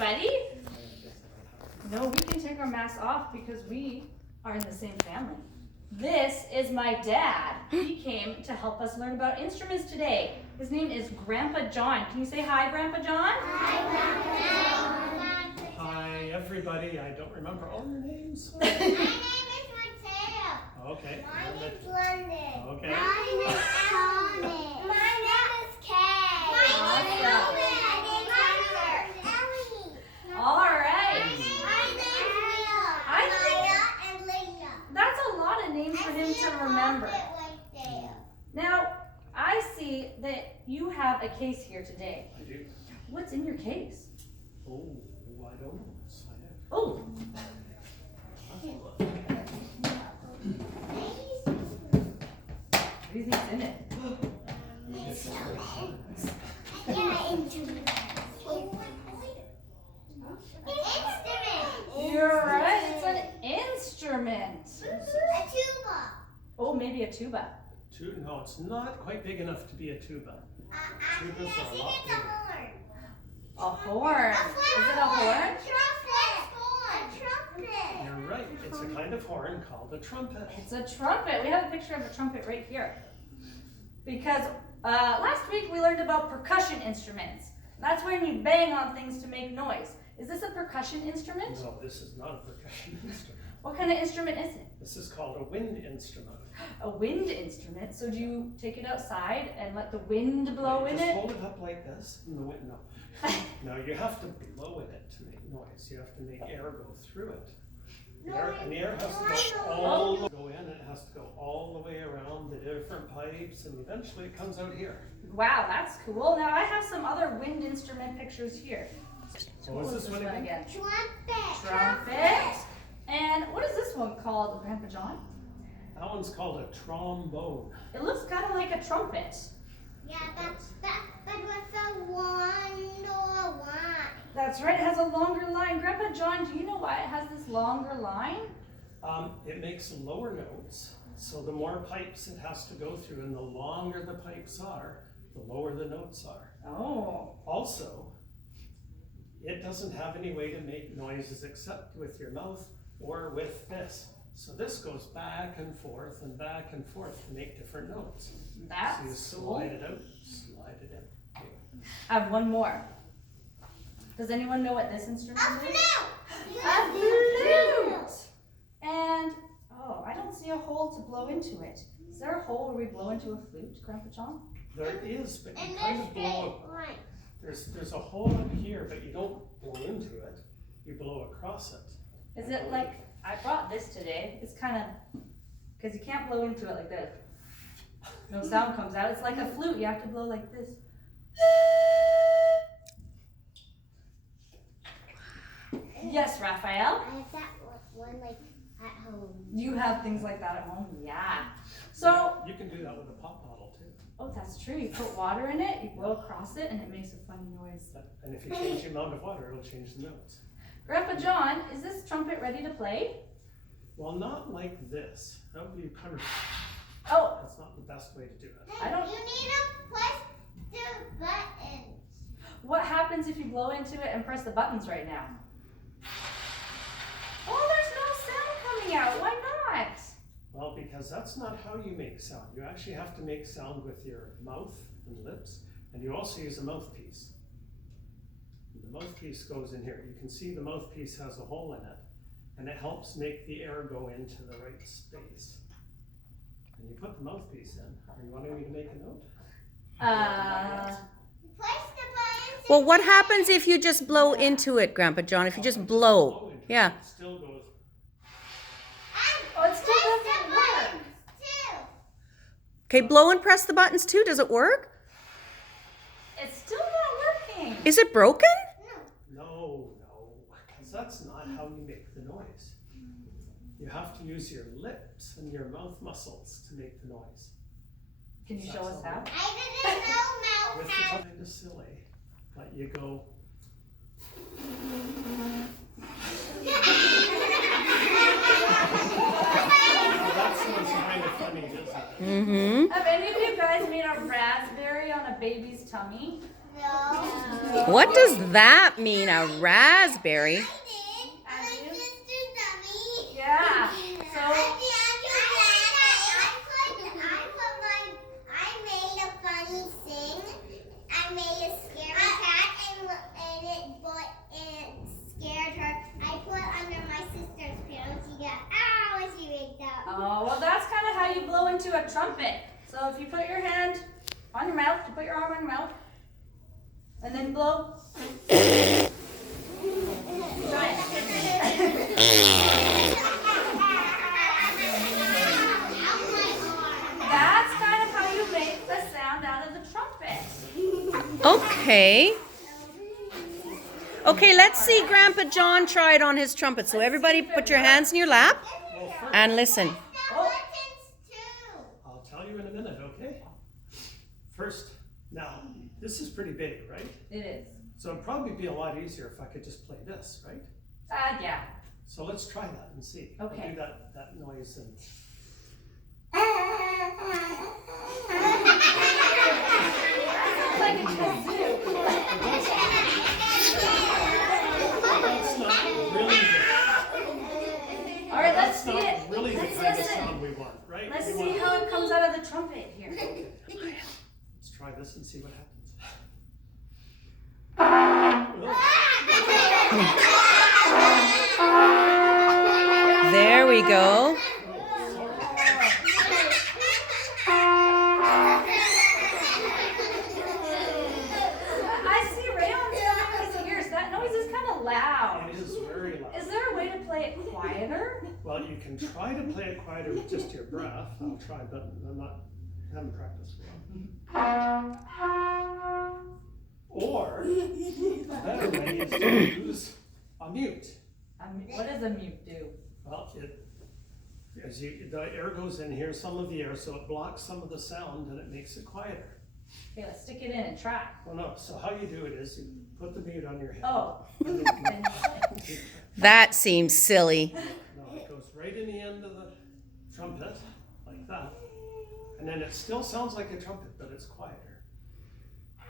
everybody. No, we can take our masks off because we are in the same family. This is my dad. He came to help us learn about instruments today. His name is Grandpa John. Can you say hi, Grandpa John? Hi, Grandpa John. Hi, everybody. I don't remember all your names. My name is Mateo. Okay. Mine is London. Okay. Mine is Thomas. My name is Kay. My name is Ellie. All right. My name is Maya and Lena. That's a lot of names for him to remember. Now, I see that you have a case here today. I do. What's in your case? Oh, I don't know. Let's find out. Oh, what do you think's in it? You're right, it's an instrument. A tuba. Oh, maybe a tuba. No, it's not quite big enough to be a tuba. Tubas are a lot It's a bigger. horn. A horn. Is it a horn? A trumpet. You're right. It's a kind of horn called a trumpet. It's a trumpet. We have a picture of a trumpet right here. Because last week we learned about percussion instruments. That's when you bang on things to make noise. Is this a percussion instrument? No, this is not a percussion instrument. What kind of instrument is it? This is called a wind instrument. A wind instrument. So do you take it outside and let the wind blow in Just it? hold it up like this. And the wind, no. No, you have to blow in it to make noise. You have to make air go through it. And the air has to go in, and it has to go all the way around the different pipes, and eventually it comes out here. Wow, that's cool. Now I have some other wind instrument pictures here. So what is this one again? Trumpet. And what is this one called, Grandpa John? That one's called a trombone. It looks kind of like a trumpet. Yeah, but with a longer line. That's right, it has a longer line. Grandpa John, do you know why it has this longer line? It makes lower notes, so the more pipes it has to go through, and the longer the pipes are, the lower the notes are. Oh. Also, it doesn't have any way to make noises except with your mouth or with this. So this goes back and forth to make different notes. That's so you cool. slide it out, slide it in. I have one more. Does anyone know what this instrument is? A flute! And, oh, I don't see a hole to blow into it. Is there a hole where we blow into a flute, Grandpa John? There is, but you And kind this of blow. line. There's a hole up here, but you don't blow into it. You blow across it. Is it like, I brought this today. It's kind of, because you can't blow into it like this. No sound comes out. It's like a flute. You have to blow like this. Yes, Raphael? I have that one like at home. You have things like that at home? Yeah. So, You can do that with a pop bottle too. oh, that's true. You put water in it, you blow across it, and it makes a funny noise. And if you change the amount of water, it'll change the notes. Grandpa John, is this trumpet ready to play? Well, not like this. That would be kind of, Oh, that's not the best way to do it. I don't- You need to push the buttons. what happens if you blow into it and press the buttons right now? Oh, there's no sound coming out. Why not? Well, because that's not how you make sound. You actually have to make sound with your mouth and lips, and you also use a mouthpiece. And the mouthpiece goes in here. You can see the mouthpiece has a hole in it, and it helps make the air go into the right space. And you put the mouthpiece in. Are you wanting me to make a note? Push the buttons. Well, what happens if you just blow into it, Grandpa John? If you just blow? Into it, Yeah. It still goes. Oh, it still Push doesn't the work. buttons too. Okay, blow and press the buttons too. Does it work? It's still not working. Is it broken? No, because that's not how you make the noise. You have to use your lips and your mouth muscles to make the noise. Can you show us how? I didn't know With mouth the how. kind of silly, but you go. That sounds kind of funny, doesn't it? Mm-hmm. Have any of you guys made a raspberry on a baby's tummy? No. No? What does that mean, a raspberry? Yeah. So I made a scary cat and it scared her. I put it under my sister's pillow. She got ow when she waked up. oh, well, that's kind of how you blow into a trumpet. So if you put your hand on your mouth, you put your arm on your mouth, and then blow. Try it. That's kind of how you make the sound out of the trumpet. Okay. Okay, let's see Grandpa John try it on his trumpet. So everybody put your hands in your lap Well, first, and listen. I'll tell you in a minute, okay? First, now, this is pretty big, right? It is. So it'd probably be a lot easier if I could just play this, right? Yeah. So let's try that and see. Okay. I'll do that noise and Like a kazoo. that's not really All right, let's that's see not it. really the Let's kind of listen. sound we want, right? Let's We see want- how it comes out of the trumpet here. Let's try this and see what happens. There we go. I see Rayon's coming his ears. That noise is kind of loud. It is very loud. Is there a way to play it quieter? Well, you can try to play it quieter with just your breath. I'll try, but haven't practiced well. Or the better way is to use a mute. What does a mute do? Well, the air goes in here, some of the air, so it blocks some of the sound and it makes it quieter. Okay, let's stick it in and try. Well, no, so how you do it is you put the mute on your head. Oh. And Then then- That seems silly. No, it goes right in the end of the trumpet, like that. And then it still sounds like a trumpet, but it's quieter.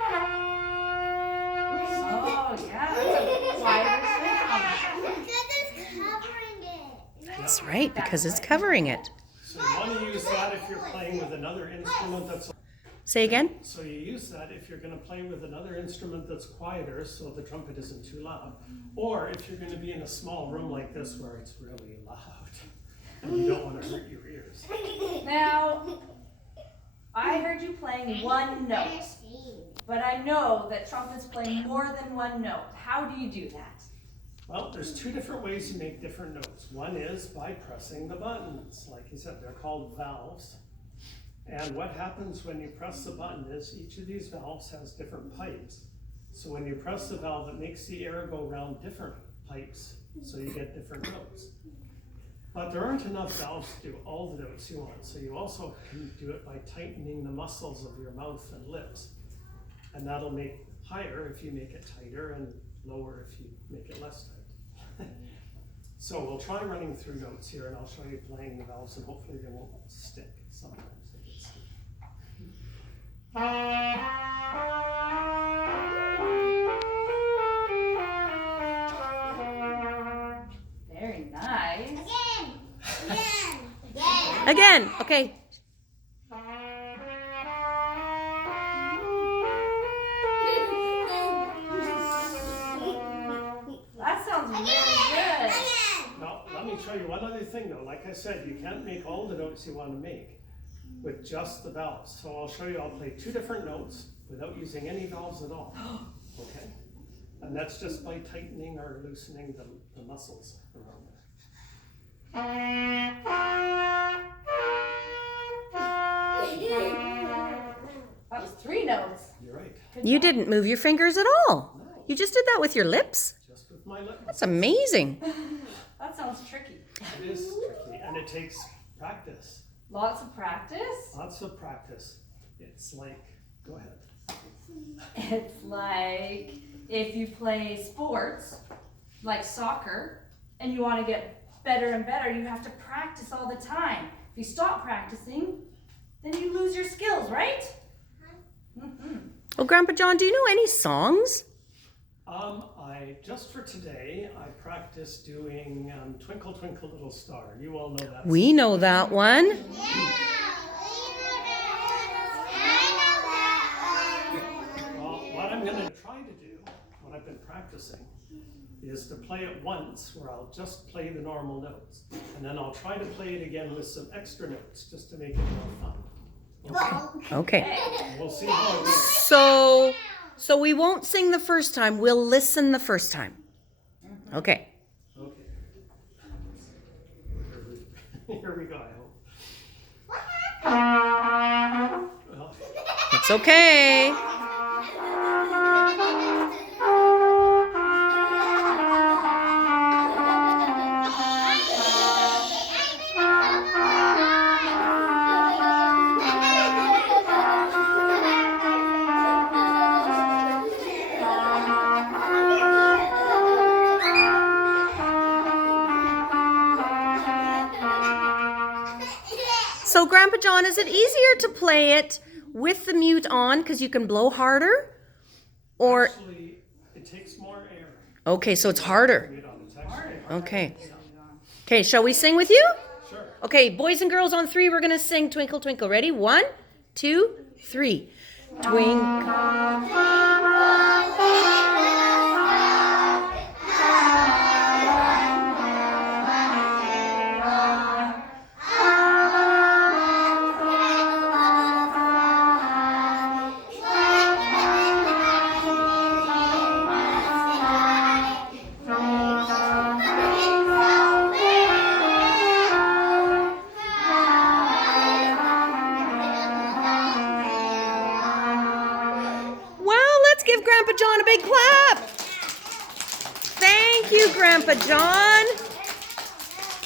Oh, yeah, that's a quieter sound. Because it's covering it. That's right, because it's covering it. So you want to use that if you're playing with another instrument that's. Say again? So you use that if you're going to play with another instrument that's quieter, so the trumpet isn't too loud. Or if you're going to be in a small room like this where it's really loud and you don't want to hurt your ears. Now, I heard you playing one note, but I know that trumpets play more than one note. How do you do that? Well, there's two different ways you make different notes. One is by pressing the buttons. Like you said, they're called valves. And what happens when you press the button is each of these valves has different pipes. So when you press the valve, it makes the air go around different pipes, so you get different notes. But there aren't enough valves to do all the notes you want, so you also can do it by tightening the muscles of your mouth and lips. And that'll make higher if you make it tighter and lower if you make it less tight. So we'll try running through notes here, and I'll show you playing the valves, and hopefully they won't stick. Sometimes they get stuck. Very nice. Again, okay. That sounds really good. Now, let me show you one other thing though. Like I said, you can't make all the notes you want to make with just the valves. So I'll show you, I'll play two different notes without using any valves at all. Okay? And that's just by tightening or loosening the muscles around it. That was 3 notes. You're right. You didn't move your fingers at all. No, You just did that with your lips? just with my lips. That's amazing. That sounds tricky. It is tricky and it takes practice. Lots of practice. Lots of practice. It's like, go ahead. It's like if you play sports, like soccer, and you want to get better and better, you have to practice all the time. If you stop practicing, then you lose your skills, right? Mm-hmm. Oh, Grandpa John, do you know any songs? Just for today, I practiced doing Twinkle Twinkle Little Star. You all know that. We know that one. Yeah, we know that one. Well, what I'm going to try to do, what I've been practicing, is to play it once where I'll just play the normal notes. And then I'll try to play it again with some extra notes just to make it more fun. Okay. We'll see how it goes. So we won't sing the first time. We'll listen the first time. Okay. Okay. Here we go, I hope. Well, It's okay. So Grandpa John, is it easier to play it with the mute on because you can blow harder? Or actually, it takes more air. okay, so it's harder. Read on the text. Okay. Okay, shall we sing with you? Sure. Okay, boys and girls on 3, we're gonna sing Twinkle Twinkle. Ready? 1, 2, 3. Twinkle. Let's give Grandpa John a big clap. Thank you, Grandpa John.